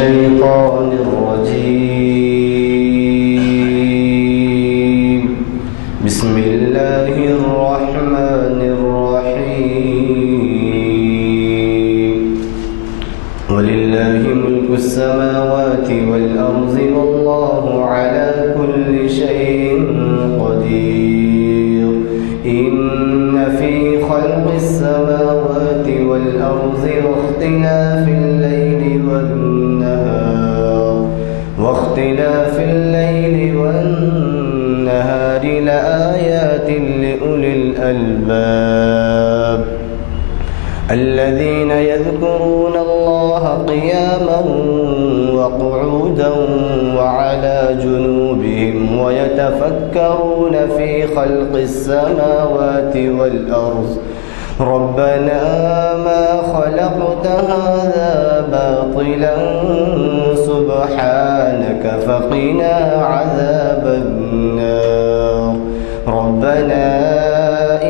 الشيطان الرجيم بسم الله الرحمن الرحيم ولله ملك السماوات والأرض والله على كل شيء قدير إن في خلق السماوات والأرض واختلاف الليل والنهار لآيات لأولي الألباب الذين يذكرون الله قياما وقعودا وعلى جنوبهم ويتفكرون في خلق السماوات والأرض ربنا ما خلقت هذا باطلا سبحانك فقنا عذاب النار ربنا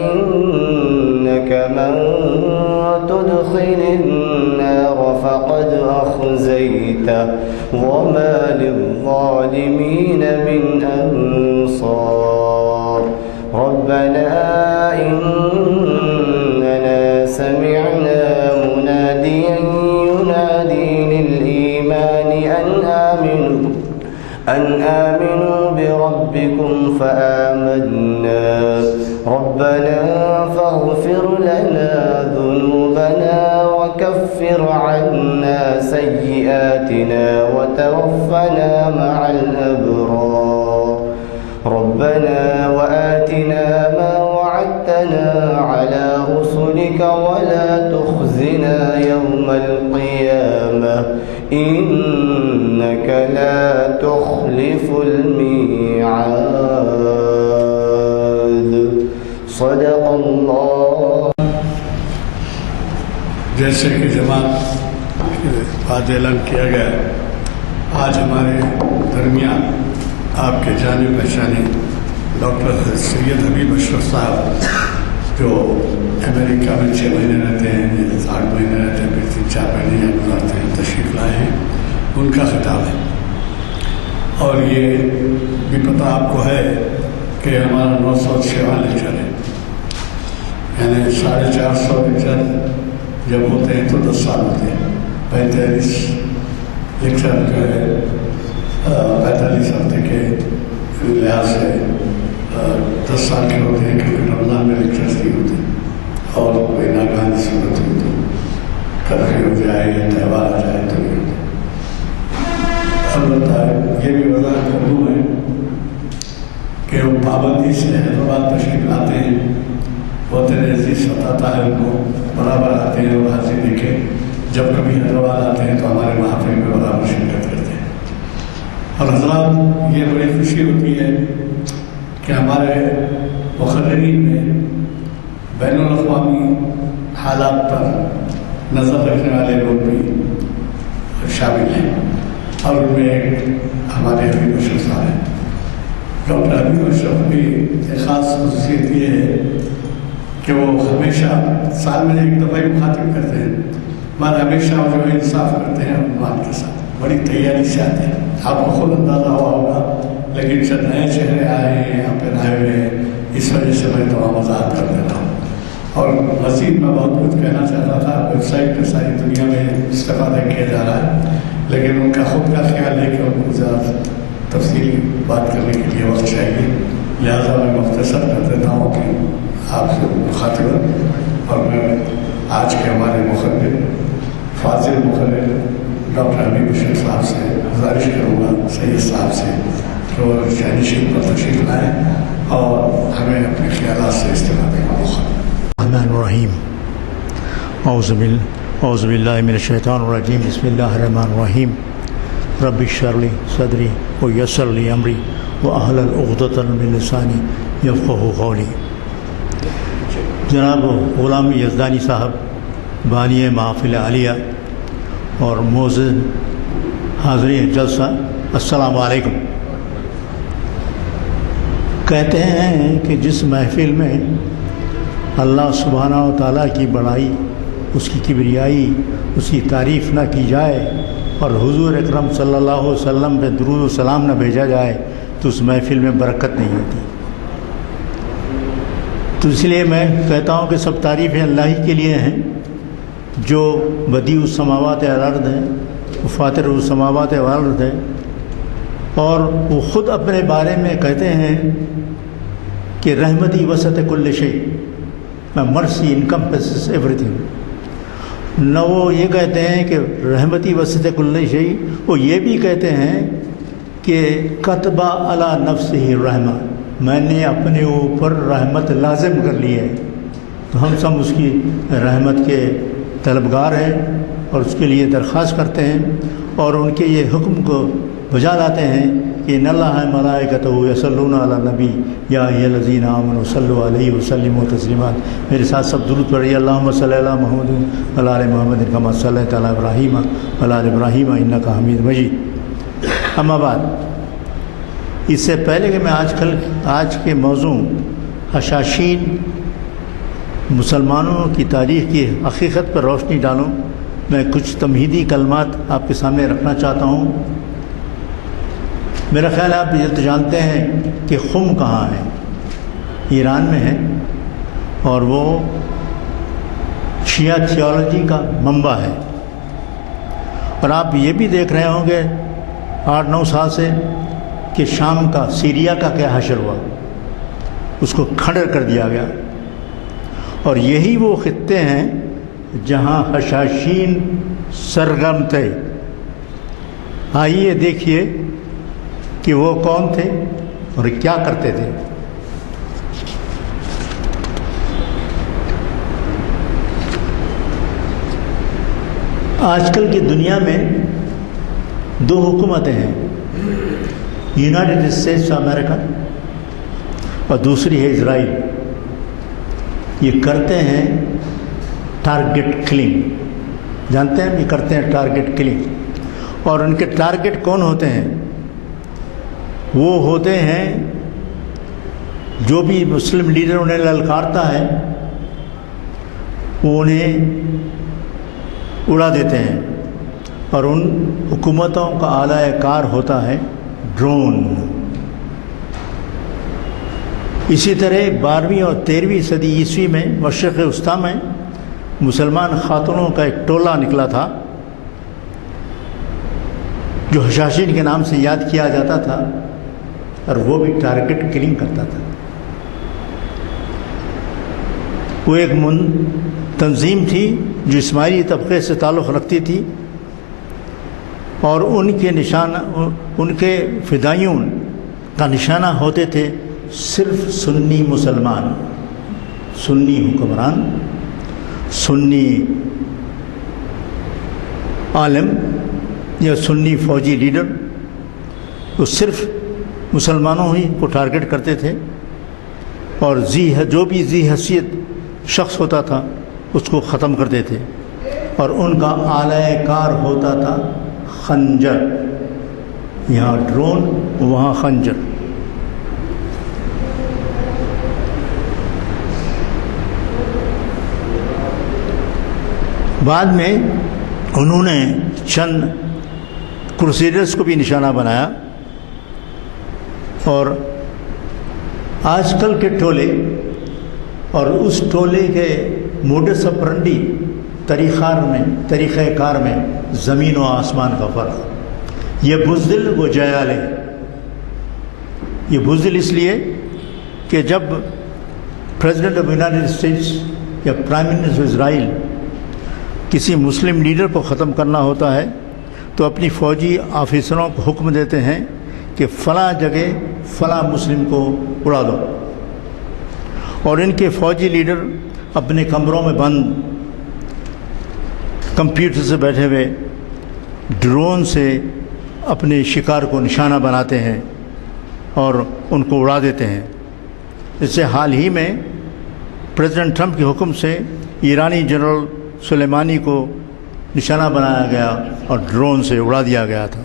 إنك من تدخل النار فقد أخزيته وما للظالمين من أنصار ربنا إننا سمعنا مناديا ينادي للإيمان أن آمنوا بربكم فآمنا ربنا فاغفر لنا ذنوبنا وكفر عنا سيئاتنا وتوفنا مع الأبرار ربنا وآتنا ما وعدتنا على رسلك ولا تخزنا يوم القيامة إنك لا تخلف الميعاد صدق الله. جیسے کہ جماعت بات اعلان کیا گیا آج ہمارے درمیان آپ کے جانے پہچانے ڈاکٹر سید حبیب اشرف صاحب جو امریکہ میں 6 مہینے رہتے ہیں 8 مہینے رہتے ہیں پھر 3-4 مہینے یہاں گزارتے ہیں تشریف لائے ہیں ان کا خطاب ہے. اور یہ بھی پتہ آپ کو ہے کہ ہمارا 906واں لیکچر ہے یعنی 450 لیکچر جب ہوتے ہیں تو 10 سال ہوتے ہیں 45 لیکچر جو ہے 45 ہفتے کے لحاظ سے 10 سال کے ہوتے ہیں کیونکہ رمضان میں لیکچرز نہیں ہوتے اور کوئی ناگہانی صورت ہو تو کرفیو ہو جائے یا تہوار آ جائے تو نہیں ہوتے. البتہ یہ بھی وضاحت کر دوں ہے کہ وہ پابندی سے حیدرآباد تشریف لاتے ہیں وہ تیرے عزیز ستاتا ہے ان کو برابر آتے ہیں اور حاضر دے کے جب کبھی حیدرآباد آتے ہیں تو ہمارے محافل میں برابر شرکت کرتے ہیں. اور حضرات یہ بڑی خوشی ہوتی ہے کہ ہمارے مقررین میں بین الاقوامی حالات پر نظر رکھنے والے لوگ بھی شامل ہیں اور ان میں ایک ہمارے حبیب اشرف صاحب ہیں. ڈاکٹر حبیب اشرف کی ایک خاص خصوصیت یہ ہے کہ وہ ہمیشہ سال میں ایک دفعہ ہی مخاطب کرتے ہیں مگر ہمیشہ وہ جو ہے انصاف کرتے ہیں عنوان کے ساتھ بڑی تیاری سے آتے ہیں. آپ کو خود اندازہ ہوا ہوگا لیکن جب نئے چہرے آئے ہیں یہاں پہ آئے ہوئے ہیں اس وجہ سے میں تمام وضاحت کر دیتا ہوں. اور مزید میں بہت کچھ کہنا چاہتا تھا ویب سائٹ پہ ساری دنیا میں استفادہ کیا جا رہا ہے لیکن ان کا خود کا خیال ہے کہ ان کو زیادہ تفصیلی بات کرنے کے لیے وقت چاہیے لہٰذا میں مختصر کر دیتا ہوں کہ آپ سے مخاطب اور میں آج کے ہمارے مقرر فاضل مقرر ڈاکٹر حبیب اشرف صاحب سے گزارش کروں گا سید صاحب سے کہ وہ جانشین پر تشریف لائیں اور ہمیں اپنے خیالات سے استفادے کا موقع. الرحمن الرحیم اعوذ باللہ من الشیطان الرجیم بسم اللہ الرحمن الرحیم رب اشرح لی صدری ویسر لی امری واحلل عقدۃ من لسانی یفقہوا قولی. جناب غلام یزدانی صاحب بانی محافل عالیہ اور معزز حاضرین جلسہ السلام علیکم. کہتے ہیں کہ جس محفل میں اللہ سبحانہ و تعالیٰ کی بڑائی، اس کی کبریائی، اس کی تعریف نہ کی جائے اور حضور اکرم صلی اللہ علیہ وسلم پہ درود و سلام نہ بھیجا جائے تو اس محفل میں برکت نہیں ہوتی۔ تو اس لیے میں کہتا ہوں کہ سب تعریفیں اللہ ہی کے لیے ہیں جو بدیع السماوات والارض ہے، فاطر السماوات والارض ہے، اور وہ خود اپنے بارے میں کہتے ہیں کہ رحمتی وسط کل شیء، مرسی انکمپسز ایوری تھنگ۔ نہ وہ یہ کہتے ہیں کہ رحمتی وسط کل شیء، وہ یہ بھی کہتے ہیں کہ کتبہ علی نفسہ الرحمہ، میں نے اپنے اوپر رحمت لازم کر لی ہے۔ تو ہم سب اس کی رحمت کے طلبگار ہیں اور اس کے لیے درخواست کرتے ہیں اور ان کے یہ حکم کو بجا لاتے ہیں کہ ان اللہ ملائکتہ یصلون علی النبی یا ایھا الذین آمنوا صلوا علیہ وسلموا تسلیما۔ میرے ساتھ سب درود پڑھیے، اللہم صلی علی محمد وعلی آل محمد کما صلیت علی ابراہیم وعلی آل ابراہیم انک حمید مجید۔ اما بعد، اس سے پہلے کہ میں آج کے موضوع حشاشین مسلمانوں کی تاریخ کی حقیقت پر روشنی ڈالوں، میں کچھ تمہیدی کلمات آپ کے سامنے رکھنا چاہتا ہوں۔ میرا خیال ہے آپ یہ تو جانتے ہیں کہ خم کہاں ہے، ایران میں ہے، اور وہ شیعہ تھیولوجی کا منبع ہے۔ اور آپ یہ بھی دیکھ رہے ہوں گے 8-9 سال سے کہ شام کا، سیریا کا کیا حشر ہوا، اس کو کھنڈر کر دیا گیا۔ اور یہی وہ خطے ہیں جہاں حشاشین سرگرم تھے۔ آئیے دیکھیے کہ وہ کون تھے اور کیا کرتے تھے۔ آج کل کی دنیا میں 2 حکومتیں ہیں، یونائٹڈ اسٹیٹس امریکہ اور دوسری ہے اسرائیل۔ یہ کرتے ہیں ٹارگٹ کلنگ، جانتے ہیں یہ کرتے ہیں ٹارگٹ کلنگ۔ اور ان کے ٹارگٹ کون ہوتے ہیں؟ وہ ہوتے ہیں جو بھی مسلم لیڈر انہیں للکارتا ہے وہ انہیں اڑا دیتے ہیں، اور ان حکومتوں کا اعلیٰ کار ہوتا ہے ڈرون۔ اسی طرح 12ویں اور 13ویں صدی عیسوی میں مشرق وسطیٰ میں مسلمان خاتونوں کا ایک ٹولہ نکلا تھا جو حشاشین کے نام سے یاد کیا جاتا تھا، اور وہ بھی ٹارگٹ کلنگ کرتا تھا۔ وہ ایک تنظیم تھی جو اسماعیلی طبقے سے تعلق رکھتی تھی، اور ان کے فدائیوں کا نشانہ ہوتے تھے صرف سنی مسلمان، سنی حکمران، سنی عالم یا سنی فوجی لیڈر۔ وہ صرف مسلمانوں ہی کو ٹارگٹ کرتے تھے، اور جو بھی ذی حیثیت شخص ہوتا تھا اس کو ختم کرتے تھے۔ اور ان کا اعلیٰ کار ہوتا تھا خنجر، یہاں ڈرون وہاں خنجر۔ بعد میں انہوں نے چند کروسیڈرز کو بھی نشانہ بنایا، اور آج کل کے ٹولے اور اس ٹولے کے موڈس آپرنڈی طریقہ کار میں زمین و آسمان کا فرق۔ یہ بزدل وہ جیال ہے۔ یہ بزدل اس لیے کہ جب پریزیڈنٹ آف یونائٹڈ اسٹیٹس یا پرائم منسٹر اسرائیل کسی مسلم لیڈر کو ختم کرنا ہوتا ہے تو اپنی فوجی آفیسروں کو حکم دیتے ہیں کہ فلاں جگہ فلاں مسلم کو اڑا دو، اور ان کے فوجی لیڈر اپنے کمروں میں بند کمپیوٹر سے بیٹھے ہوئے ڈرون سے اپنے شکار کو نشانہ بناتے ہیں اور ان کو اڑا دیتے ہیں۔ اس سے حال ہی میں پریزیڈنٹ ٹرمپ کے حکم سے ایرانی جنرل سلیمانی کو نشانہ بنایا گیا اور ڈرون سے اڑا دیا گیا تھا۔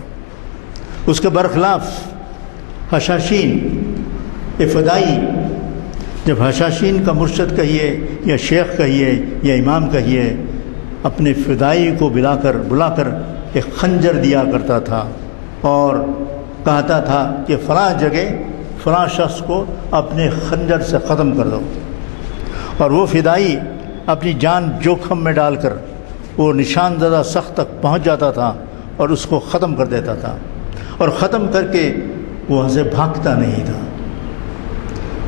اس کے برخلاف حشاشین فدائی، جب حشاشین کا مرشد کہیے یا شیخ کہیے یا امام کہیے، اپنے فدائی کو بلا کر ایک خنجر دیا کرتا تھا اور کہتا تھا کہ فلاں جگہ فلاں شخص کو اپنے خنجر سے ختم کر دو، اور وہ فدائی اپنی جان جوکھم میں ڈال کر وہ نشان زدہ سخت تک پہنچ جاتا تھا اور اس کو ختم کر دیتا تھا، اور ختم کر کے وہ وہاں سے بھاگتا نہیں تھا،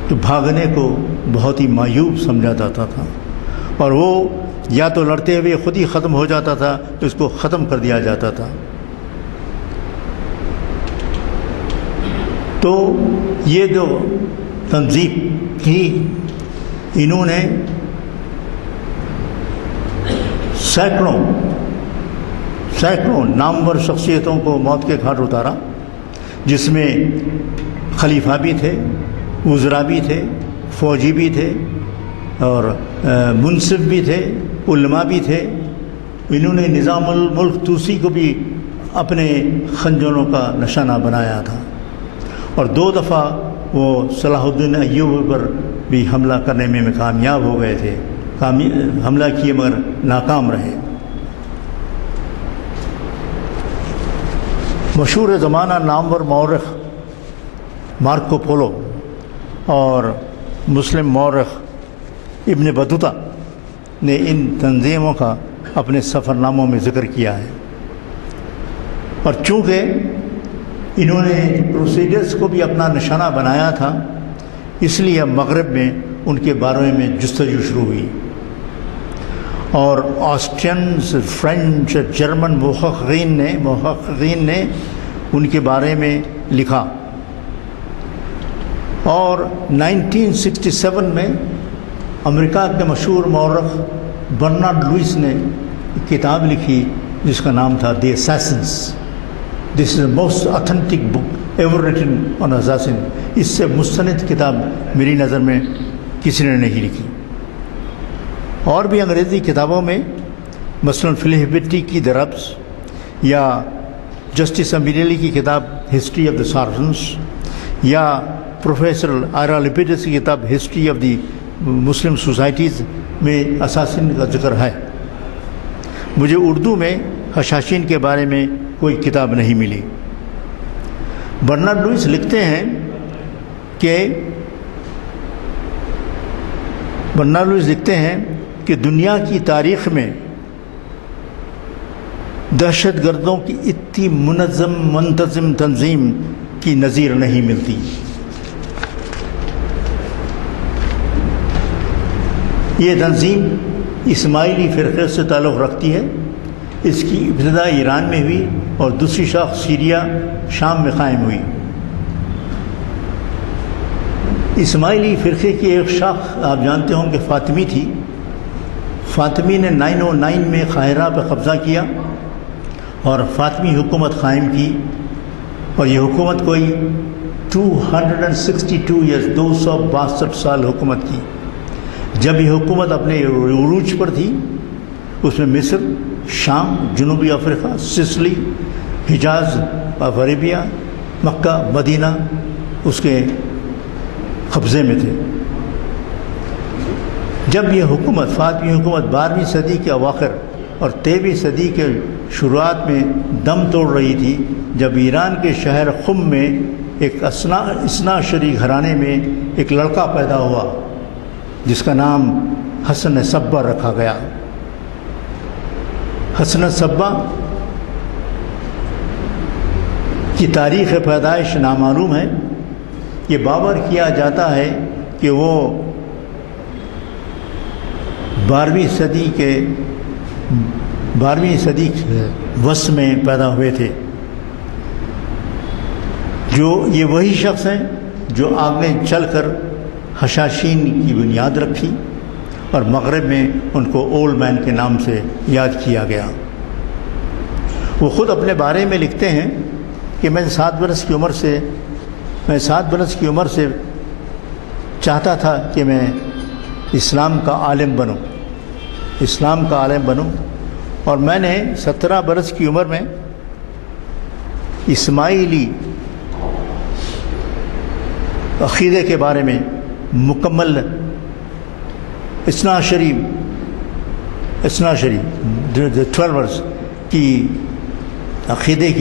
تو بھاگنے کو بہت ہی معیوب سمجھا جاتا تھا، اور وہ یا تو لڑتے ہوئے خود ہی ختم ہو جاتا تھا تو اس کو ختم کر دیا جاتا تھا۔ تو یہ جو تنظیم تھی، انہوں نے سینکڑوں نامور شخصیتوں کو موت کے گھاٹ اتارا، جس میں خلیفہ بھی تھے، وزراء بھی تھے، فوجی بھی تھے، اور منصف بھی تھے، علماء بھی تھے۔ انہوں نے نظام الملک توسی کو بھی اپنے خنجروں کا نشانہ بنایا تھا، اور 2 دفعہ وہ صلاح الدین ایوبی پر بھی حملہ کرنے میں کامیاب ہو گئے تھے، حملہ کیے مگر ناکام رہے۔ مشہور زمانہ نامور مورخ مارکو پولو اور مسلم مورخ ابن بطوطہ نے ان تنظیموں کا اپنے سفر ناموں میں ذکر کیا ہے، اور چونکہ انہوں نے پروسیڈرز کو بھی اپنا نشانہ بنایا تھا، اس لیے مغرب میں ان کے بارے میں جستجو شروع ہوئی، اور آسٹرینز، فرینچ، جرمن محققین نے ان کے بارے میں لکھا، اور 1967 میں امریکہ کے مشہور مورخ برنارڈ لوئس نے کتاب لکھی جس کا نام تھا دی اسیسنس۔ دس از the most authentic book ever written on assassin۔ اس سے مستند کتاب میری نظر میں کسی نے نہیں لکھی۔ اور بھی انگریزی کتابوں میں مثلاً فلیبرٹی کی دی ربس، یا جسٹس امیریلی کی کتاب ہسٹری آف دی سارجنس، یا پروفیسر آئرا لپیڈس کی کتاب history of the Muslim societies میں اساسن کا ذکر ہے۔ مجھے اردو میں حشاشین کے بارے میں کوئی کتاب نہیں ملی۔ برنارڈ لوئس لکھتے ہیں کہ دنیا کی تاریخ میں دہشت گردوں کی اتنی منتظم تنظیم کی نظیر نہیں ملتی۔ یہ تنظیم اسماعیلی فرقے سے تعلق رکھتی ہے۔ اس کی ابتدا ایران میں ہوئی اور دوسری شاخ سیریا، شام میں قائم ہوئی۔ اسماعیلی فرقے کی ایک شاخ آپ جانتے ہوں کہ فاطمی تھی۔ فاطمی نے 909 میں قاہرہ پہ قبضہ کیا اور فاطمی حکومت قائم کی، اور یہ حکومت کوئی 262 ایئرز 262 سال حکومت کی۔ جب یہ حکومت اپنے عروج پر تھی، اس میں مصر، شام، جنوبی افریقہ، سسلی، حجاز آف عربیہ، مکہ، مدینہ اس کے قبضے میں تھے۔ جب یہ حکومت، فاطمی حکومت 12ویں صدی کے اواخر اور 13ویں صدی کے شروعات میں دم توڑ رہی تھی، جب ایران کے شہر قم میں ایک اثنا عشری گھرانے میں ایک لڑکا پیدا ہوا جس کا نام حسن صبا رکھا گیا۔ حسن صبا کی تاریخ پیدائش نامعلوم ہے۔ یہ باور کیا جاتا ہے کہ وہ 12ویں صدی وسط میں پیدا ہوئے تھے۔ یہ وہی شخص ہیں جو آگے چل کر حشاشین کی بنیاد رکھی اور مغرب میں ان کو اولڈ مین کے نام سے یاد کیا گیا۔ وہ خود اپنے بارے میں لکھتے ہیں کہ میں 7 برس کی عمر سے چاہتا تھا کہ میں اسلام کا عالم بنوں، اور میں نے 17 برس کی عمر میں اسماعیلی عقیدے کے بارے میں مکمل اثنا عشری 12 کی عقیدے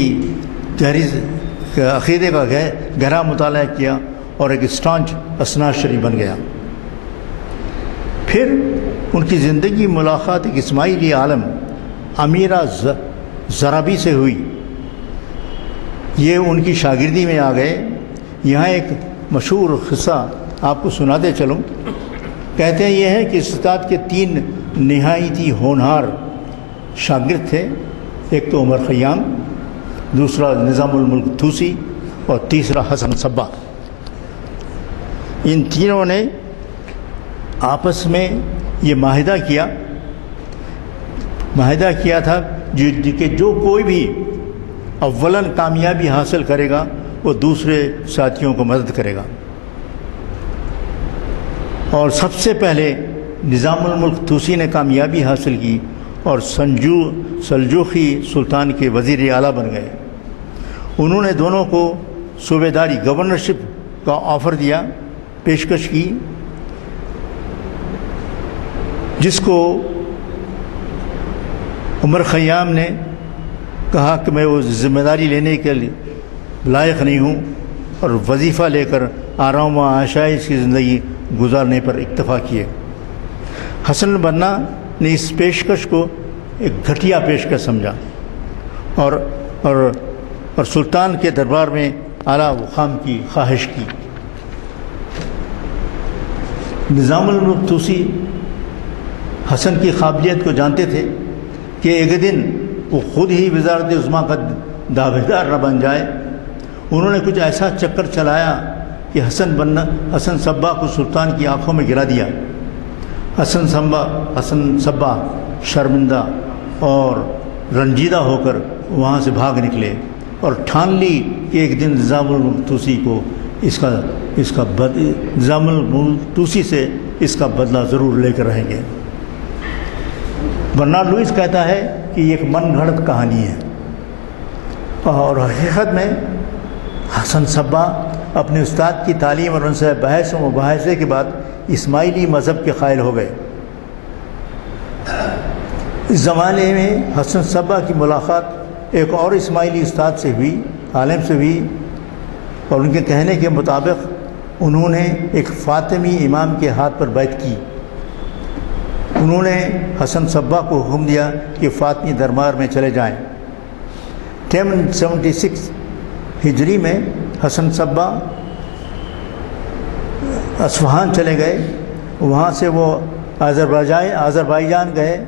کا گہرا مطالعہ کیا اور ایک اسٹانچ اثناءشری بن گیا۔ پھر ان کی زندگی ملاقات ایک اسماعیلی عالم امیرہ زرابی سے ہوئی۔ یہ ان کی شاگردی میں آ گئے۔ یہاں ایک مشہور قصہ آپ کو سناتے چلوں۔ کہتے ہیں یہ ہے کہ استاد کے 3 نہایتی ہونہار شاگرد تھے، ایک تو عمر خیام، دوسرا نظام الملک طوسی اور تیسرا حسن صبا۔ ان تینوں نے آپس میں یہ معاہدہ کیا تھا کہ جو کوئی بھی اولاً کامیابی حاصل کرے گا وہ دوسرے ساتھیوں کو مدد کرے گا۔ اور سب سے پہلے نظام الملک طوسی نے کامیابی حاصل کی اور سلجوقی سلطان کے وزیر اعلیٰ بن گئے۔ انہوں نے دونوں کو صوبیداری گورنرشپ کا آفر دیا، پیشکش کی، جس کو عمر خیام نے کہا کہ میں وہ ذمہ داری لینے کے لائق نہیں ہوں، اور وظیفہ لے کر آرام و آشائش کی زندگی گزارنے پر اکتفا کیے۔ حسن البنا نے اس پیشکش کو ایک گھٹیا پیشکش سمجھا اور سلطان کے دربار میں اعلیٰ مقام کی خواہش کی۔ نظام الملک طوسی حسن کی قابلیت کو جانتے تھے کہ ایک دن وہ خود ہی وزارت عظمیٰ کا دعویدار نہ بن جائے۔ انہوں نے کچھ ایسا چکر چلایا کہ حسن صبا کو سلطان کی آنکھوں میں گرا دیا۔ حسن صبا شرمندہ اور رنجیدہ ہو کر وہاں سے بھاگ نکلے اور ٹھان لی کہ ایک دن نظام الملک طوسی کو نظام الملک طوسی سے اس کا بدلہ ضرور لے کر رہیں گے۔ برنارڈ لوئس کہتا ہے کہ یہ ایک من گھڑت کہانی ہے، اور حقیقت میں حسن صبا اپنے استاد کی تعلیم اور ان سے بحث و مباحثے کے بعد اسماعیلی مذہب کے قائل ہو گئے۔ اس زمانے میں حسن صبا کی ملاقات ایک اور اسماعیلی استاد سے ہوئی، عالم سے ہوئی، اور ان کے کہنے کے مطابق انہوں نے ایک فاطمی امام کے ہاتھ پر بیعت کی۔ انہوں نے حسن صبا کو حکم دیا کہ فاطمی دربار میں چلے جائیں۔ 1076 ہجری میں حسن صبا اصفہان چلے گئے۔ وہاں سے وہ آذربائیجان گئے۔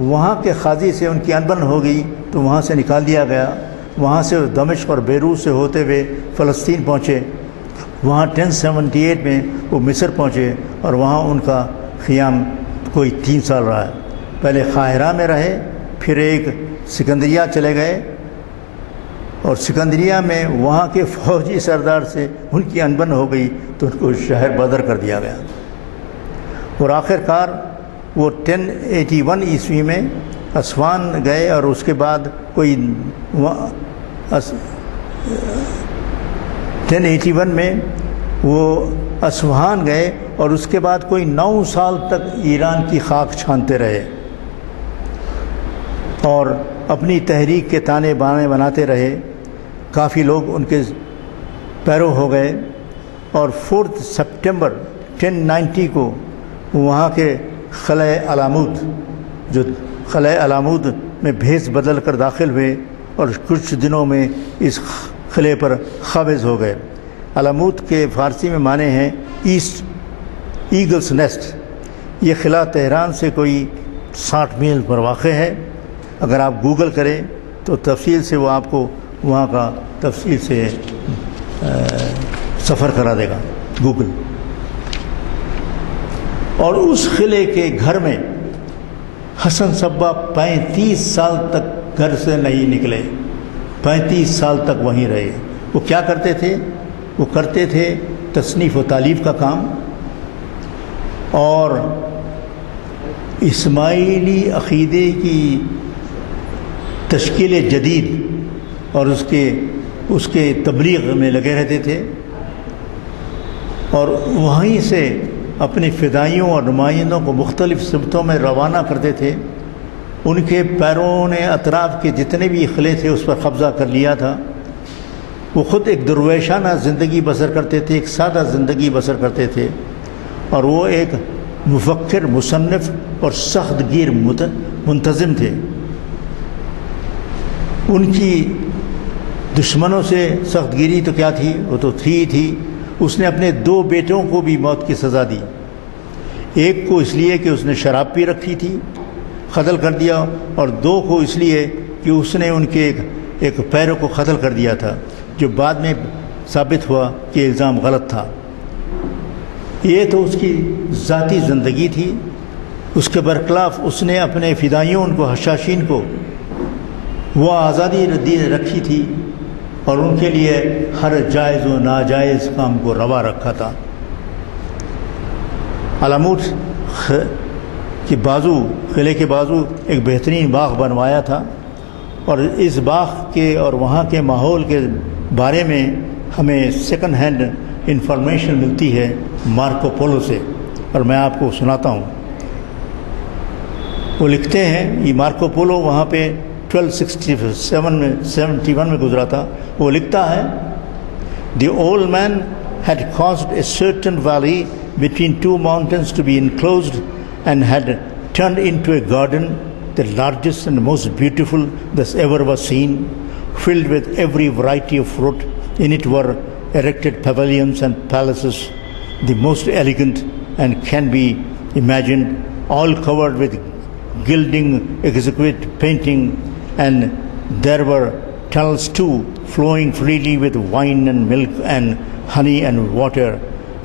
وہاں کے قاضی سے ان کی انبن ہو گئی تو وہاں سے نکال دیا گیا۔ وہاں سے دمشق اور بیروت سے ہوتے ہوئے فلسطین پہنچے۔ وہاں 1078 میں وہ مصر پہنچے اور وہاں ان کا قیام کوئی 3 سال رہا ہے۔ پہلے قاہرہ میں رہے، پھر ایک سکندریہ چلے گئے، اور سکندریہ میں وہاں کے فوجی سردار سے ان کی انبن ہو گئی تو ان کو شہر بدر کر دیا گیا، اور آخر کار وہ 1081 عیسوی میں اسوان گئے، اور اس کے بعد کوئی 1081 میں وہ اصفہان گئے، اور اس کے بعد کوئی 9 سال تک ایران کی خاک چھانتے رہے اور اپنی تحریک کے تانے بانے بناتے رہے۔ کافی لوگ ان کے پیرو ہو گئے، اور 4 سپٹمبر 1090 کو وہاں کے قلعہ علامود میں بھیس بدل کر داخل ہوئے، اور کچھ دنوں میں اس قلعے پر قابض ہو گئے۔ علامود کے فارسی میں معنی ہیں ایگلس نیسٹ۔ یہ قلعہ تہران سے کوئی 60 میل پر واقع ہے۔ اگر آپ گوگل کریں تو تفصیل سے وہ آپ کو وہاں کا تفصیل سے سفر کرا دے گا گوگل۔ اور اس قلعے کے گھر میں حسن صبا 35 سال تک گھر سے نہیں نکلے، 35 سال تک وہیں رہے۔ وہ کیا کرتے تھے؟ وہ کرتے تھے تصنیف و تالیف کا کام، اور اسماعیلی عقیدے کی تشکیل جدید اور اس کے تبلیغ میں لگے رہتے تھے، اور وہیں سے اپنے فدائیوں اور نمائندوں کو مختلف سمتوں میں روانہ کرتے تھے۔ ان کے پیروں نے اطراف کے جتنے بھی قلعے تھے اس پر قبضہ کر لیا تھا۔ وہ خود ایک درویشانہ زندگی بسر کرتے تھے، ایک سادہ زندگی بسر کرتے تھے، اور وہ ایک مفکر، مصنف اور سخت گیر منتظم تھے۔ ان کی دشمنوں سے سخت گیری تو کیا تھی، وہ تو تھی۔ اس نے اپنے 2 بیٹوں کو بھی موت کی سزا دی۔ ایک کو اس لیے کہ اس نے شراب پی رکھی تھی، قتل کر دیا، اور 2 کو اس لیے کہ اس نے ان کے ایک پیروں کو قتل کر دیا تھا، جو بعد میں ثابت ہوا کہ الزام غلط تھا۔ یہ تو اس کی ذاتی زندگی تھی۔ اس کے برخلاف اس نے اپنے فدائیوں کو، حشاشین کو وہ آزادی رکھی تھی، اور ان کے لیے ہر جائز و ناجائز کام کو روا رکھا تھا۔ علاموت کے بازو، قلعے کے بازو ایک بہترین باغ بنوایا تھا، اور اس باغ کے اور وہاں کے ماحول کے بارے میں ہمیں سیکنڈ ہینڈ انفارمیشن ملتی ہے مارکو پولو سے، اور میں آپ کو سناتا ہوں۔ وہ لکھتے ہیں، یہ مارکو پولو وہاں پہ 1271 میں گزرا تھا۔ وہ لکھتا ہے، "The old man had caused a certain valley between 2 mountains to be enclosed and had turned into a garden, the largest and most beautiful that ever was seen, filled with every variety of fruit. In it were erected pavilions and palaces, the most elegant and can be imagined, all covered with gilding, exquisite painting, and there were tunnels too, flowing freely with wine and milk and honey and water,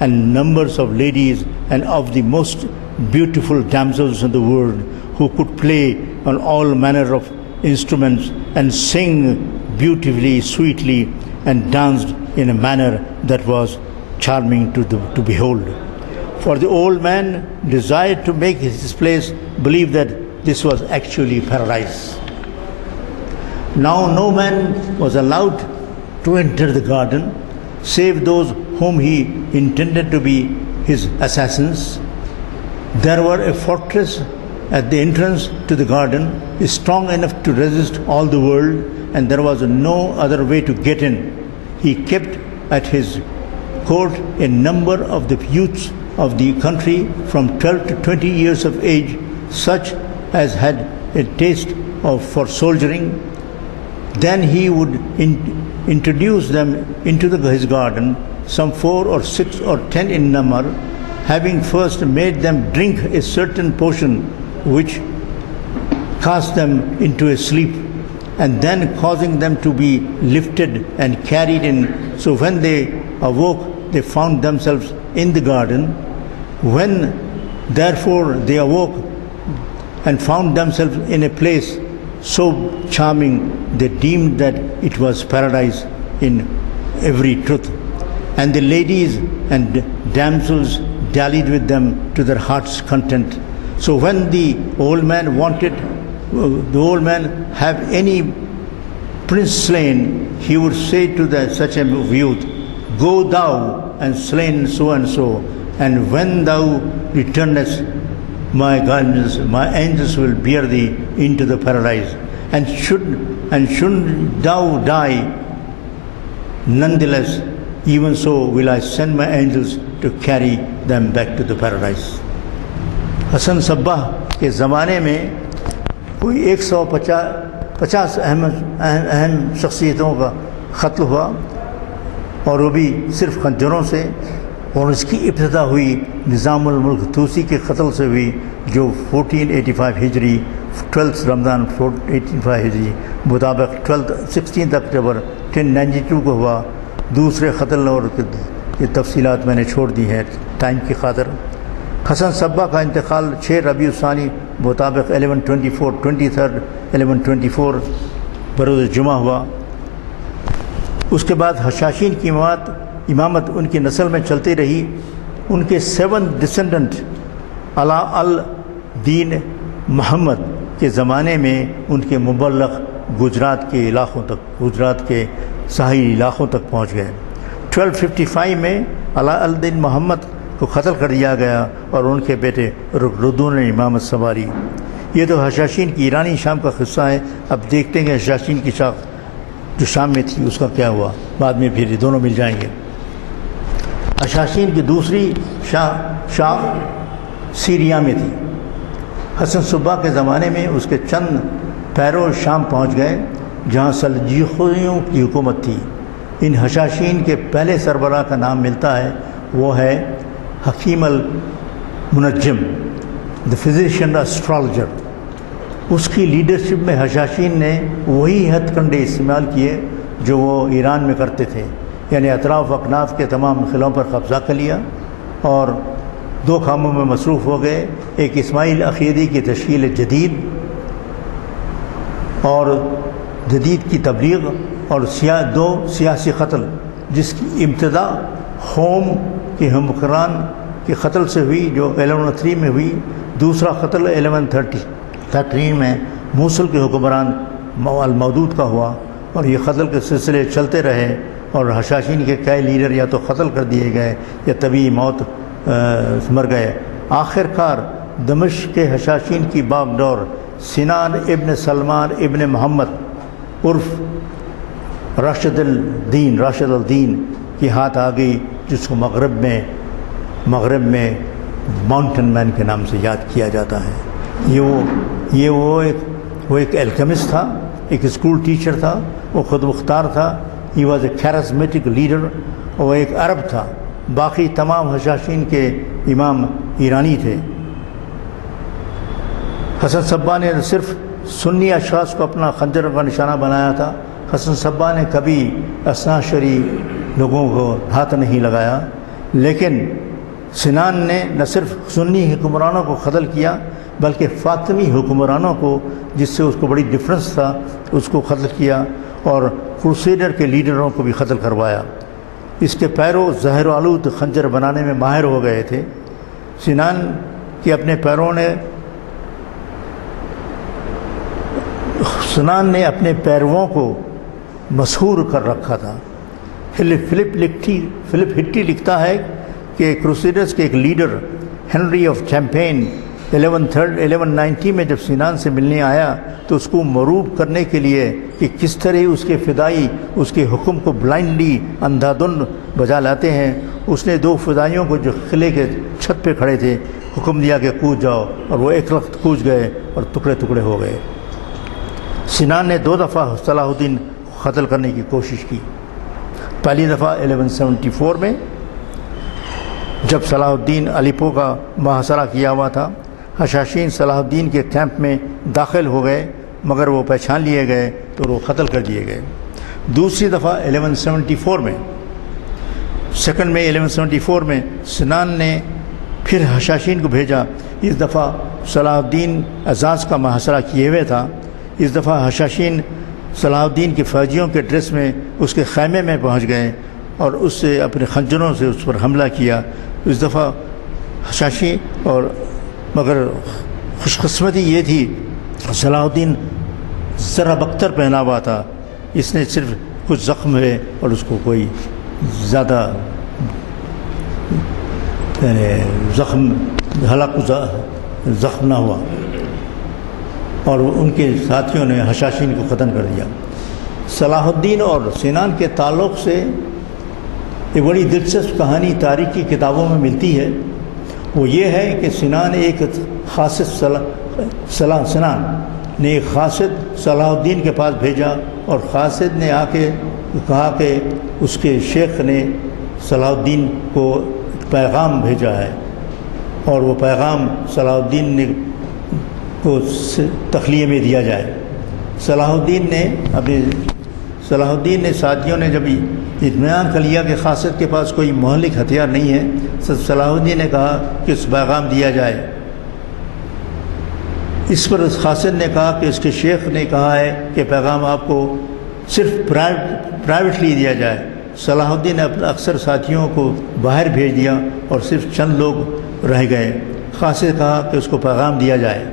and numbers of ladies and of the most beautiful damsels in the world, who could play on all manner of instruments and sing beautifully, sweetly, and danced in a manner that was charming to behold. For the old man desired to make his place believe that this was actually paradise. Now no man was allowed to enter the garden save those whom he intended to be his assassins. There were a fortress at the entrance to the garden, strong enough to resist all the world, and there was no other way to get in. He kept at his court a number of the youths of the country from 12 to 20 years of age, such as had a taste for soldiering. Then he would introduce them into his garden, some 4 or 6 or 10 in number, having first made them drink a certain potion which cast them into a sleep, and then causing them to be lifted and carried in. So when they awoke, they found themselves in the garden. When therefore they awoke and found themselves in a place so charming, they deemed that it was paradise in every truth. And the ladies and damsels dallied with them to their heart's content. So when the old man have any prince slain, he would say to such a youth, "Go thou and slain so and so, and when thou returnest, my angels will bear thee into the paradise. And shouldn't thou die, nonetheless, even so will I send my angels to carry them back to the paradise." حسن صباح کے زمانے میں کوئی 150 اہم شخصیتوں کا قتل ہوا، اور وہ بھی صرف خنجروں سے، اور اس کی ابتدا ہوئی نظام الملک طوسی کے قتل سے ہوئی، جو 1485 ہجری 12 رمضان 1485 ہجری مطابق 16 اکتوبر 1092 کو ہوا۔ دوسرے قتل اور یہ تفصیلات میں نے چھوڑ دی ہیں ٹائم کی خاطر۔ حسن صباح کا انتقال 6 ربیع الثانی مطابق 1124 بروز جمعہ ہوا۔ اس کے بعد حشاشین کی امامت ان کی نسل میں چلتی رہی۔ ان کے 7 ڈسینڈنٹ علاء الدین محمد کے زمانے میں ان کے مبلغ گجرات کے ساحلی علاقوں تک پہنچ گئے۔ 1255 میں علاء الدین محمد کو قتل کر دیا گیا، اور ان کے بیٹے رکردون نے امامت سنبھالی۔ یہ تو حشاشین کی ایرانی شام کا قصہ ہے. اب دیکھتے ہیں کہ حشاشین کی شاخ جو شام میں تھی اس کا کیا ہوا. بعد میں پھر یہ دونوں مل جائیں گے. حشاشین کی دوسری شاخ سیریا میں تھی. حسن صبح کے زمانے میں اس کے چند پیرو شام پہنچ گئے جہاں سلجوقیوں کی حکومت تھی. ان حشاشین کے پہلے سربراہ کا نام ملتا ہے، وہ ہے حکیم المنجم، دا فزیشین اسٹرالوجر. اس کی لیڈرشپ میں حشاشین نے وہی ہتھ کنڈے استعمال کیے جو وہ ایران میں کرتے تھے، یعنی اطراف و اکناف کے تمام قلعوں پر قبضہ کر لیا اور دو کاموں میں مصروف ہو گئے. ایک اسماعیل عقیدی کی تشکیل جدید اور جدید کی تبلیغ، اور دو سیاسی قتل جس کی ابتدا ہوم کے حکمران کے قتل سے ہوئی جو 1103 میں ہوئی. دوسرا قتل 1113 میں موصل کے حکمران المودود کا ہوا، اور یہ قتل کے سلسلے چلتے رہے اور حشاشین کے کئی لیڈر یا تو قتل کر دیے گئے یا طبیعی موت مر گئے. آخر کار دمشق کے حشاشین کی باغ ڈور سنان ابن سلمان ابن محمد عرف راشد الدین کی ہاتھ آ گئی، جس کو مغرب میں ماؤنٹن مین کے نام سے یاد کیا جاتا ہے. وہ ایک الکیمسٹ تھا، ایک اسکول ٹیچر تھا، وہ خود مختار تھا. ہی واز اے کیرزمیٹک لیڈر، اور وہ ایک عرب تھا. باقی تمام حشاشین کے امام ایرانی تھے. حسن صبا نے صرف سنی اشخاص کو اپنا خنجر کا نشانہ بنایا تھا. حسن صبا نے کبھی اثنا شری لوگوں کو ہاتھ نہیں لگایا، لیکن سنان نے نہ صرف سنی حکمرانوں کو قتل کیا بلکہ فاطمی حکمرانوں کو، جس سے اس کو بڑی ڈفرنس تھا، اس کو قتل کیا، اور کروسیڈر کے لیڈروں کو بھی قتل کروایا. اس کے پیرو زہر آلود خنجر بنانے میں ماہر ہو گئے تھے. سنان نے اپنے پیرووں کو مسحور کر رکھا تھا. فلپ ہٹی لکھتا ہے کہ کروسیڈرز کے ایک لیڈر ہنری آف چیمپین 1190 میں جب سنان سے ملنے آیا تو اس کو مروب کرنے کے لیے کہ کس طرح اس کے فدائی اس کے حکم کو بلائنڈلی اندھا دھند بجا لاتے ہیں، اس نے دو فدائیوں کو جو قلعے کے چھت پہ کھڑے تھے حکم دیا کہ کود جاؤ، اور وہ ایک وقت کود گئے اور ٹکڑے ٹکڑے ہو گئے. سنان نے 2 دفعہ صلاح الدین کو قتل کرنے کی کوشش کی. پہلی دفعہ 1174 میں جب صلاح الدین الیپو کا محاصرہ کیا ہوا تھا. حشاشین صلاح الدین کے کیمپ میں داخل ہو گئے مگر وہ پہچان لیے گئے تو وہ قتل کر دیے گئے. دوسری دفعہ 1174 میں سنان نے پھر حشاشین کو بھیجا. اس دفعہ صلاح الدین اعزاز کا محاصرہ کیے ہوئے تھا. اس دفعہ حشاشین صلاح الدین کے فوجیوں کے ڈریس میں اس کے خیمے میں پہنچ گئے اور اس سے اپنے خنجروں سے اس پر حملہ کیا. اس دفعہ حشاشی مگر خوش قسمتی یہ تھی صلاح الدین ذرا بختر پہنا ہوا تھا، اس نے صرف کچھ زخم ہوئے اور اس کو کوئی زیادہ ہلاک زخم نہ ہوا، اور ان کے ساتھیوں نے حشاشین کو ختم کر دیا. صلاح الدین اور سنان کے تعلق سے ایک بڑی دلچسپ کہانی تاریخی کتابوں میں ملتی ہے. وہ یہ ہے کہ سنان نے ایک قاصد صلاح الدین کے پاس بھیجا، اور قاصد نے آ کے کہا کہ اس کے شیخ نے صلاح الدین کو پیغام بھیجا ہے، اور وہ پیغام صلاح الدین کو تخلیے میں دیا جائے. صلاح الدین نے ساتھیوں نے جب اطمینان کر لیا کہ قاصد کے پاس کوئی مہلک ہتھیار نہیں ہے، صلاح الدین نے کہا کہ اس پیغام دیا جائے. اس پر قاصد نے کہا کہ اس کے شیخ نے کہا ہے کہ پیغام آپ کو صرف پرائیویٹلی دیا جائے. صلاح الدین نے اپنے اکثر ساتھیوں کو باہر بھیج دیا اور صرف چند لوگ رہ گئے. قاصد نے کہا کہ اس کو پیغام دیا جائے.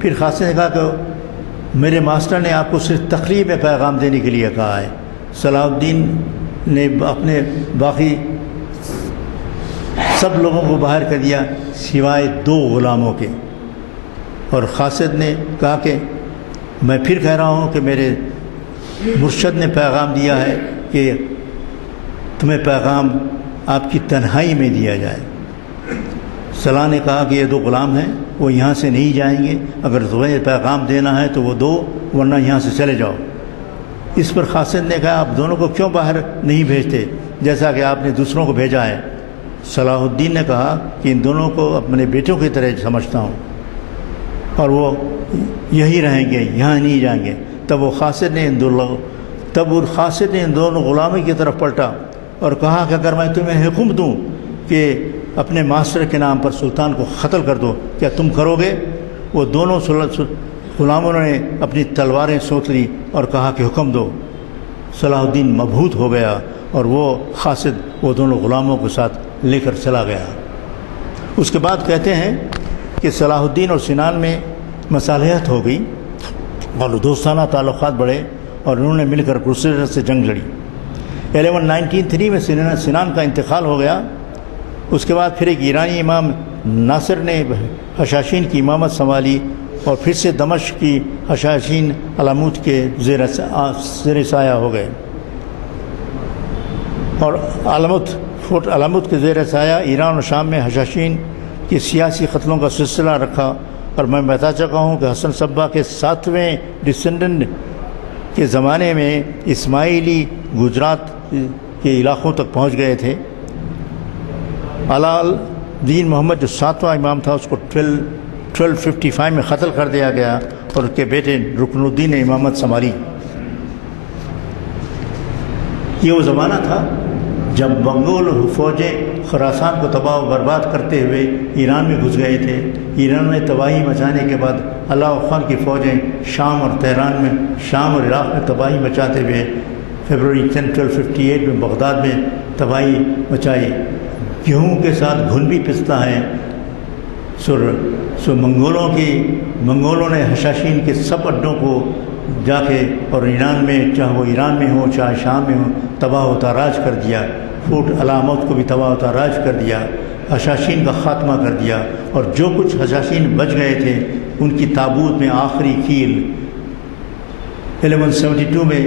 پھر قاصد نے کہا کہ میرے ماسٹر نے آپ کو صرف تقریر میں پیغام دینے کے لیے کہا ہے. صلاح الدین نے اپنے باقی سب لوگوں کو باہر کر دیا سوائے 2 غلاموں کے. اور قاصد نے کہا کہ میں پھر کہہ رہا ہوں کہ میرے مرشد نے پیغام دیا ہے کہ تمہیں پیغام آپ کی تنہائی میں دیا جائے۔ صلاح نے کہا کہ یہ دو غلام ہیں، وہ یہاں سے نہیں جائیں گے، اگر تمہیں پیغام دینا ہے تو وہ دو، ورنہ یہاں سے چلے جاؤ۔ اس پر قاصد نے کہا آپ دونوں کو کیوں باہر نہیں بھیجتے جیسا کہ آپ نے دوسروں کو بھیجا ہے؟ صلاح الدین نے کہا کہ ان دونوں کو اپنے بیٹوں کی طرح سمجھتا ہوں اور وہ یہی رہیں گے، یہاں نہیں جائیں گے۔ تب وہ قاصد نے ان دونوں غلاموں کی طرف پلٹا اور کہا کہ اگر میں تمہیں حکم دوں کہ اپنے ماسٹر کے نام پر سلطان کو قتل کر دو، کیا تم کرو گے؟ وہ دونوں غلاموں نے اپنی تلواریں سونت لی اور کہا کہ حکم دو۔ صلاح الدین مبہوت ہو گیا اور وہ قاصد وہ دونوں غلاموں کے ساتھ لے کر چلا گیا۔ اس کے بعد کہتے ہیں کہ صلاح الدین اور سنان میں مصالحت ہو گئی اور دوستانہ تعلقات بڑھے اور انہوں نے مل کر کروسیڈر سے جنگ لڑی۔ 1193 میں سنان کا انتقال ہو گیا۔ اس کے بعد پھر ایک ایرانی امام ناصر نے حشاشین کی امامت سنبھالی اور پھر سے دمشق کی حشاشین علامت کے زیر سایہ ہو گئے، اور علامت کے زیر سایہ ایران اور شام میں حشاشین کے سیاسی قتلوں کا سلسلہ رکھا۔ اور میں بتا چکا ہوں کہ حسن صبا کے 7ویں ڈسینڈنٹ کے زمانے میں اسماعیلی گجرات کے علاقوں تک پہنچ گئے تھے۔ علاء الدین محمد جو 7واں امام تھا اس کو 1255 میں قتل کر دیا گیا اور اس کے بیٹے رکن الدین نے امامت سنبھالی۔ یہ وہ زمانہ تھا جب منگول فوجیں خراسان کو تباہ و برباد کرتے ہوئے ایران میں گھس گئے تھے۔ ایران میں تباہی مچانے کے بعد علاؤ خان کی فوجیں شام اور عراق میں تباہی مچاتے ہوئے فیبروری 10 1258 میں بغداد میں تباہی مچائی۔ گیہوں کے ساتھ گھن بھی پستا ہے۔ منگولوں نے حشاشین کے سب اڈوں کو جا کے اور ایران میں، چاہے وہ ایران میں ہو چاہے شام میں ہو، تباہ و تاراج کر دیا۔ فورٹ علامت کو بھی تباہ و تاراج کر دیا، حشاشین کا خاتمہ کر دیا، اور جو کچھ حشاشین بچ گئے تھے ان کی تابوت میں آخری کیل 1172 میں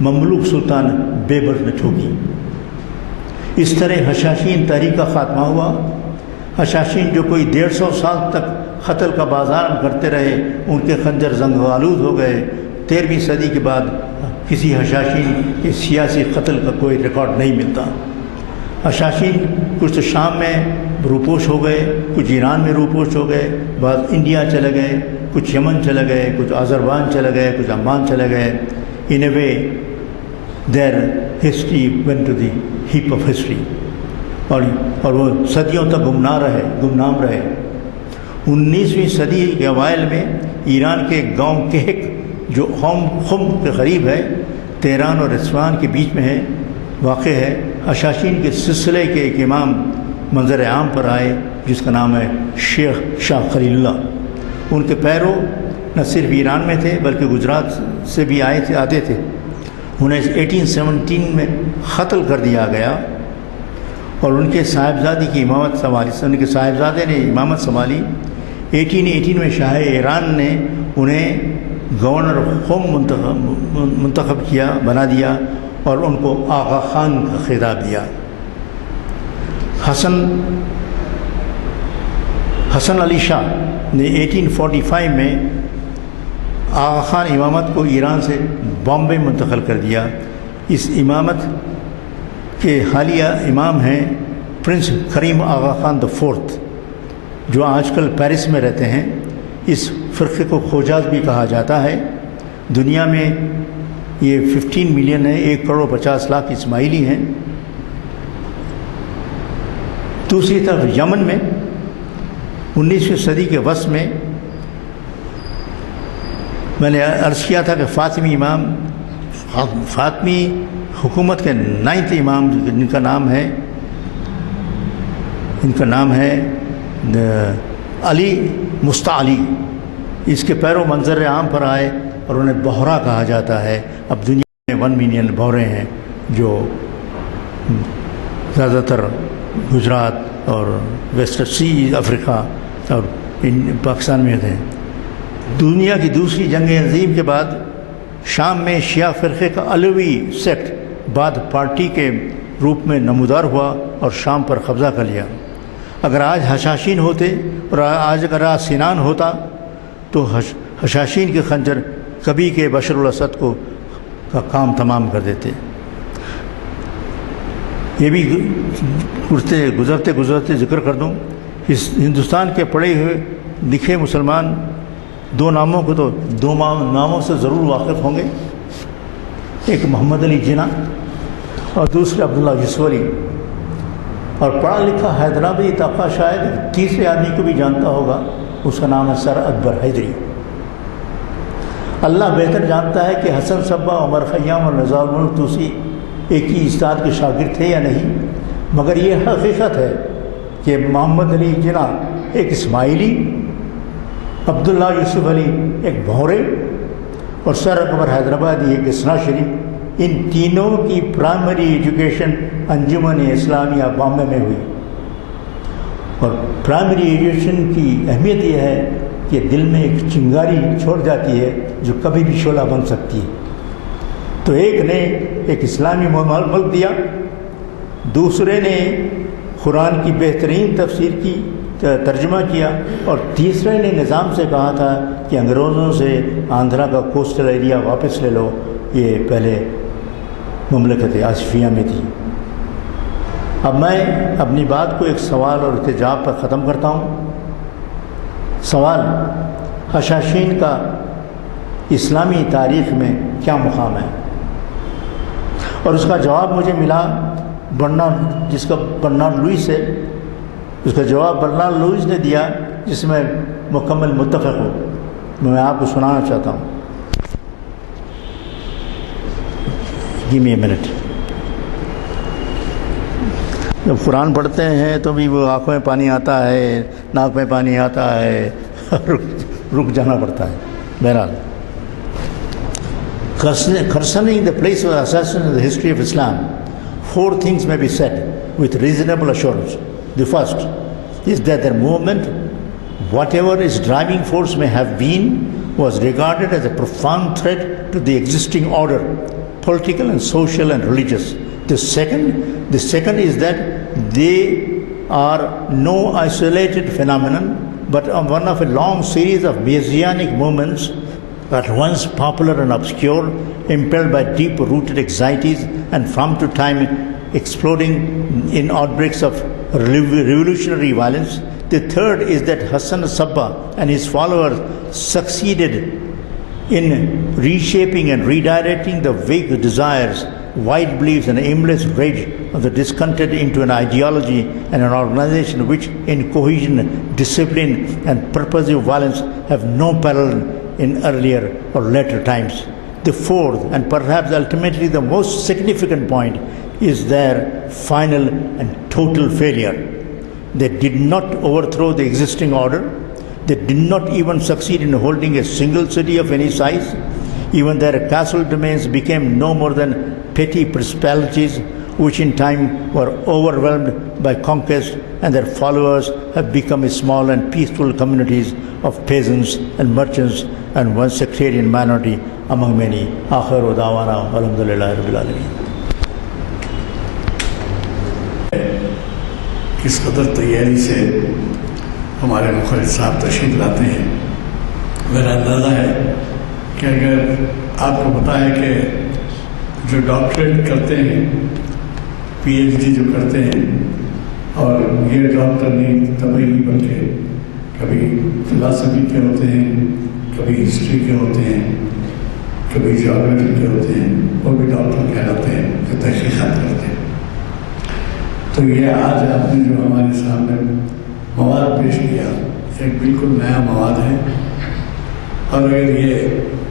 مملوک سلطان بیبر نے ٹھوکی۔ اس طرح حشاشین تحریک کا خاتمہ ہوا۔ حشاشین جو کوئی 150 سال تک قتل کا بازار کرتے رہے، ان کے خنجر زنگ آلود ہو گئے۔ 13ویں صدی کے بعد کسی حشاشین کے سیاسی قتل کا کوئی ریکارڈ نہیں ملتا۔ حشاشین کچھ تو شام میں روپوش ہو گئے، کچھ ایران میں روپوش ہو گئے، بعض انڈیا چلے گئے، کچھ یمن چلے گئے، کچھ آذربائجان چلے گئے، کچھ عمان چلے گئے۔ ان اے وے their history went to the heap of history، اور وہ صدیوں تک گمنام رہے۔ 19ویں صدی کے اوائل میں ایران کے گاؤں کہک جو خم کے قریب ہے، تہران اور اصفہان کے بیچ میں ہے، واقع ہے۔ حشاشین کے سلسلے کے ایک امام منظر عام پر آئے جس کا نام ہے شیخ شاہ خلیل اللہ۔ ان کے پیرو نہ صرف ایران میں تھے بلکہ گجرات سے بھی آتے تھے۔ انہیں 1817 میں قتل کر دیا گیا اور ان کے صاحبزادی کی امامت سنبھالی، ان کے صاحبزادے نے امامت سنبھالی۔ 1818 میں شاہ ایران نے انہیں گورنر قوم منتخب بنا دیا اور ان کو آغا خان کا خطاب دیا۔ حسن علی شاہ نے 1845 میں آغا خان امامت کو ایران سے بامبے منتقل کر دیا۔ اس امامت کے حالیہ امام ہیں پرنس کریم آغا خان IV، جو آج کل پیرس میں رہتے ہیں۔ اس فرقے کو خوجاز بھی کہا جاتا ہے۔ دنیا میں یہ 15 ملین ہے، 1,50,00,000 اسماعیلی ہیں۔ دوسری طرف یمن میں 19ویں صدی کے وسط میں میں نے عرض کیا تھا کہ فاطمی حکومت کے 9th امام جن کا نام ہے علی مستعلی، اس کے پیرو منظر عام پر آئے اور انہیں بحرہ کہا جاتا ہے۔ اب دنیا میں 1 ملین بحرے ہیں جو زیادہ تر گجرات اور ویسٹ سی افریقہ اور پاکستان میں تھے. دنیا کی دوسری جنگ عظیم کے بعد شام میں شیعہ فرقے کا علوی سیکٹ بعد پارٹی کے روپ میں نمودار ہوا اور شام پر قبضہ کر لیا. اگر آج حشاشین ہوتے اور آج اگر آج سینان ہوتا تو حشاشین کے خنجر کبھی کے بشر الاسد کا کام تمام کر دیتے. یہ بھی گزرتے ذکر کر دوں، اس ہندوستان کے پڑھے ہوئے لکھے مسلمان دو ناموں کو تو دو ناموں سے ضرور واقف ہوں گے، ایک محمد علی جناح اور دوسرے عبداللہ یوسف علی. اور پڑھا لکھا حیدرآبادی طبقہ شاید تیسرے آدمی کو بھی جانتا ہوگا، اس کا نام ہے سر اکبر حیدری. اللہ بہتر جانتا ہے کہ حسن صبا، عمر خیام اور نظام الملک طوسی ایک ہی استاد کے شاگرد تھے یا نہیں، مگر یہ حقیقت ہے کہ محمد علی جناح ایک اسماعیلی، عبداللہ یوسف علی ایک بھورے اور سر اکبر حیدرآبادی ایک اسناشری، ان تینوں کی پرائمری ایجوکیشن انجمن اسلامیہ بامبے میں ہوئی. اور پرائمری ایجوکیشن کی اہمیت یہ ہے کہ دل میں ایک چنگاری چھوڑ جاتی ہے جو کبھی بھی شعلہ بن سکتی ہے. تو ایک نے ایک اسلامی ملک دیا، دوسرے نے قرآن کی بہترین تفسیر کی ترجمہ کیا، اور تیسرے نے نظام سے کہا تھا کہ انگریزوں سے آندھرا کا کوسٹل ایریا واپس لے لو. یہ پہلے مملکت آصفیہ میں تھی. اب میں اپنی بات کو ایک سوال اور التجاب پر ختم کرتا ہوں. سوال: حشاشین کا اسلامی تاریخ میں کیا مقام ہے؟ اور اس کا جواب مجھے ملا برنارڈ لوئس ہے. اس کا جواب برنارڈ لوئس نے دیا جس میں مکمل متفق ہوں. میں آپ کو سنانا چاہتا ہوں. Give me a minute. جب قرآن پڑھتے ہیں تو بھی وہ آنکھوں میں پانی آتا ہے، ناک میں پانی آتا ہے، رک جانا پڑتا ہے. بہرحال concerning the place of assassination in the history of Islam, 4 things may be said with reasonable assurance. The first is that their movement, whatever its driving force may have been, was regarded as a profound threat to the existing order, political and social and religious. The second is that they are no isolated phenomenon, but one of a long series of messianic movements, at once popular and obscure, impelled by deep-rooted anxieties and from to time exploding in outbreaks of revolutionary violence. The third is that Hassan Sabba and his followers succeeded in reshaping and redirecting the vague desires, wide beliefs and aimless rage of the discontented into an ideology and an organization which in cohesion, discipline and purposive violence have no parallel in earlier or later times. The fourth and perhaps ultimately the most significant point is their final and total failure. They did not overthrow the existing order. They did not even succeed in holding a single city of any size. Even their castle domains became no more than petty principalities which in time were overwhelmed by conquest, and their followers have become small and peaceful communities of peasants and merchants and one sectarian minority among many. Akhiru da'wana alhamdulillahi rabbil alamin. کس قدر تیاری سے ہمارے مخرج صاحب تشریف لاتے ہیں. میرا اندازہ ہے کہ اگر آپ کو پتہ ہے کہ جو ڈاکٹریٹ کرتے ہیں، پی ایچ ڈی جو کرتے ہیں، اور یہ ڈاکٹر نہیں طبعی بلکہ کبھی فلاسفی کے ہوتے ہیں، کبھی ہسٹری کے ہوتے ہیں، کبھی جیوگرافی کے ہوتے ہیں، وہ بھی ڈاکٹر کہلاتے ہیں جو تحقیقات کرتے ہیں. تو یہ آج آپ نے جو ہمارے سامنے مواد پیش کیا ایک بالکل نیا مواد ہے، اور اگر یہ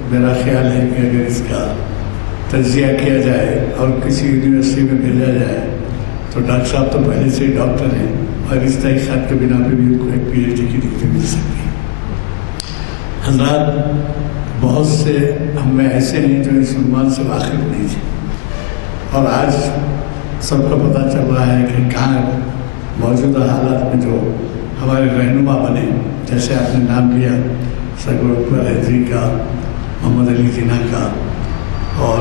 میرا خیال ہے کہ اگر اس کا تجزیہ کیا جائے اور کسی یونیورسٹی میں بھیجا جائے تو ڈاکٹر صاحب تو پہلے سے ہی ڈاکٹر ہیں، اور اس تحقیقات کے بنا پہ بھی ان کو ایک پی ایچ ڈی کی ڈگری مل سکتی ہے. حضرات، بہت سے ہم میں ایسے ہیں جو اس عنوان سے واقف نہیں تھے، اور آج سب کو پتہ چل رہا ہے کہ کہاں موجودہ حالات میں جو ہمارے رہنما بنے جیسے آپ نے نام لیا سرور اکبر حیدری کا، محمد علی جناح کا، اور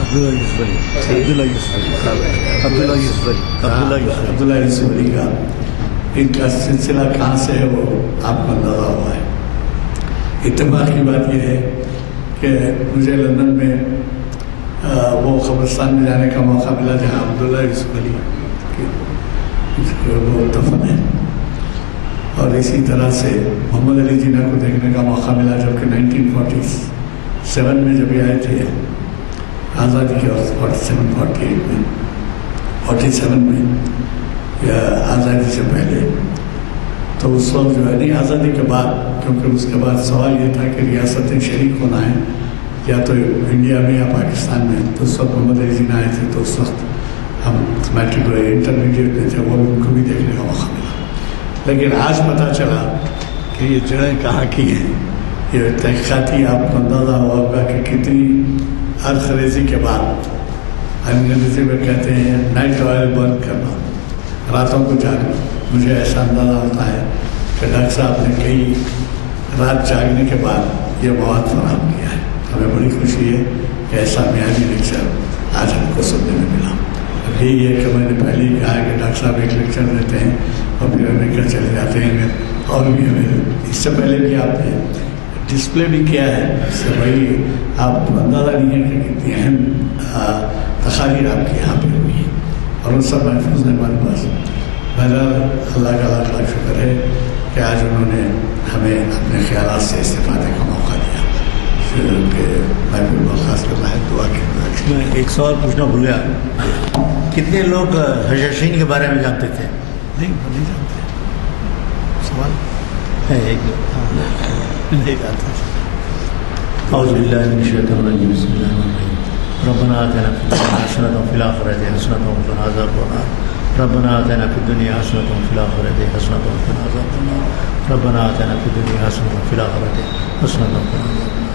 عبداللہ یوسف علی کا، ان کا سلسلہ کہاں سے ہے وہ آپ کو اندازہ ہوا ہے۔ اتفاق کی بات یہ ہے کہ مجھے لندن میں وہ قبرستان میں جانے کا موقع ملا جہاں عبداللہ یوسف علی وہ دفن ہے، اور اسی طرح سے محمد علی جناح کو دیکھنے کا موقع ملا، جبکہ 1947 میں جب یہ آئے تھے آزادی کے وقت، 47 میں یا آزادی سے پہلے، تو اس وقت جو ہے نہیں آزادی کے بعد، کیونکہ اس کے بعد سوال یہ تھا کہ ریاستیں شریک ہونا ہے یا تو انڈیا میں یا پاکستان میں، تو اس وقت محمد علی جناح آئے تھے، تو اس وقت ہم میٹرک انٹرمیڈیٹ میں تھے، وہ ان کو بھی دیکھنے کا موقع ملا۔ لیکن آج پتہ چلا کہ یہ جڑیں کہاں کی ہیں۔ یہ تحقیقاتی آپ کو اندازہ ہوا ہوگا کہ کتنی عرق ریزی کے بعد، انگریزی میں کہتے ہیں نائٹ آئل برن کرنا، راتوں کو جاگنا۔ مجھے ایسا اندازہ ہوتا ہے کہ ڈاکٹر صاحب نے کئی رات جاگنے کے بعد یہ مواد فراہم کیا ہے۔ ہمیں بڑی خوشی ہے کہ ایسا معیاری لیکچر آج ہم کو سننے میں ملا۔ اب یہی ہے کہ میں نے پہلے ہی کہا کہ ڈاکٹر صاحب ایک لیکچر دیتے ہیں اور پھر امریکہ چلے جاتے ہیں، اور بھی ہمیں اس سے پہلے بھی آپ نے ڈسپلے بھی کیا ہے، اس سے بھائی آپ کو اندازہ نہیں ہے کہ کتنی اہم تقاریر آپ کی یہاں پہ ہوئی ہے، اور وہ سب محفوظ ہیں ہمارے پاس۔ بہرحال اللہ کا لاکھ لاکھ شکر ہے کہ آج انہوں نے ہمیں اپنے خیالات سے استفادے کا موقع دیا، کہ میں بھی برخاست کرنا ہے دعا کی۔ میں ایک سوال پوچھنا بھول گیا، کتنے لوگ حشاشین کے بارے میں جانتے تھے؟ نہیں جانتے سوال ہے ایک نہیں جانتے۔ اعوذ باللہ من الشیطان الرجیم، بسم اللہ الرحمن الرحیم، ربنا آتنا فی الدنیا حسنۃ وفی الآخرۃ حسنۃ وقنا عذاب النار، ربنا آتنا فی الدنیا حسنۃ وفی الآخرۃ حسنۃ وقنا عذاب النار، ربنا آتنا فی الدنیا حسنۃ وفی الآخرۃ حسنۃ وقنا عذاب النار۔